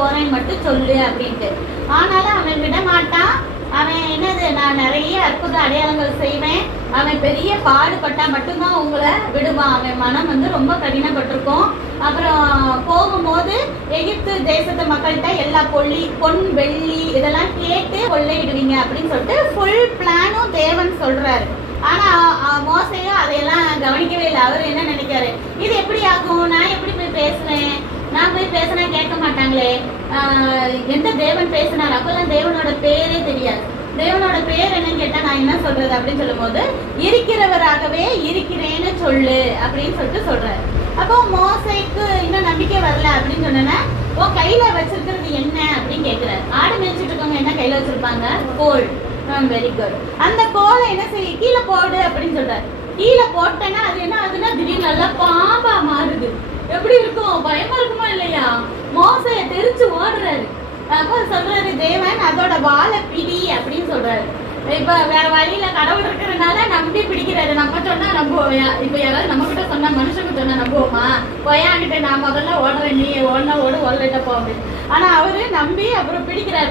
போறேன்னு மட்டும் சொல்லு அப்படின்ட்டு. ஆனாலும் அவன் விட மாட்டான். அவன் என்னது, நான் நிறைய அற்புத அடையாளங்கள் செய்வேன், அவன் பெரிய பாடுபட்டா மட்டும்தான் உங்களை விடுவான். அவன் மனம் வந்து ரொம்ப கடினப்பட்டிருக்கும். அப்புறம் போகும்போது எகிப்து தேசத்து மக்கள்கிட்ட எல்லா பொன் வெள்ளி இதெல்லாம் கேட்டு கொள்ளையிடுவீங்க அப்படின்னு சொல்லிட்டு ஃபுல் பிளானும் தேவன் சொல்றாரு. ஆனா மோசையும் அதையெல்லாம் கவனிக்கவே இல்லை. அவர் என்ன நினைக்காரு, இது எப்படி ஆகும், நான் எப்படி போய் பேசுவேன், நான் போய் பேசினா கேட்க மாட்டாங்களே, எந்த தேவன் பேசினார், அப்பெல்லாம் தேவனோட பேரே தெரியாது. தேவனோட பேர் என்னன்னு கேட்டா நான் என்ன சொல்றது அப்படின்னு சொல்லும் போது, இருக்கிறவராகவே இருக்கிறேன்னு சொல்லு அப்படின்னு சொல்லிட்டு சொல்றாரு. அப்போ மோசைக்கு இன்னும் நம்பிக்கை வரல அப்படின்னு சொன்னா, ஓ கையில வச்சிருக்கிறது என்ன அப்படின்னு கேட்கிறாரு. ஆடு மேய்ச்சிட்டு இருக்கவங்க என்ன கையில வச்சிருப்பாங்க, கோல். Very good. அந்த கோலை என்ன செய்ய, கீழே போடு அப்படின்னு சொல்றாரு. கீழே போட்டேன்னா அது என்ன ஆகுதுன்னா திடீர்னு நல்லா பாம்பா மாறுது. எப்படி இருக்கும், பயமா இருக்குமா இல்லையா? மோசைய தெரிச்சு ஓடுறாரு. அப்போ சொல்றாரு தேவன், அதோட வாழை பிடி அப்படின்னு சொல்றாரு. இப்ப வேற வழியில கடவுள் இருக்கிறதுனால நம்பி பிடிக்கிறாரு. நம்ம சொன்னா நம்புவோம். இப்ப யாராவது நம்ம கிட்ட சொன்னா, மனுஷங்க சொன்னா நம்புவோமா? போயாங்கிட்ட நான் முதல்ல ஓடுறேன், நீ ஒன்னா ஓடு, ஓடலிட்ட போ அப்படின்னு. ஆனா அவரு நம்பி அப்புறம் பிடிக்கிறாரு.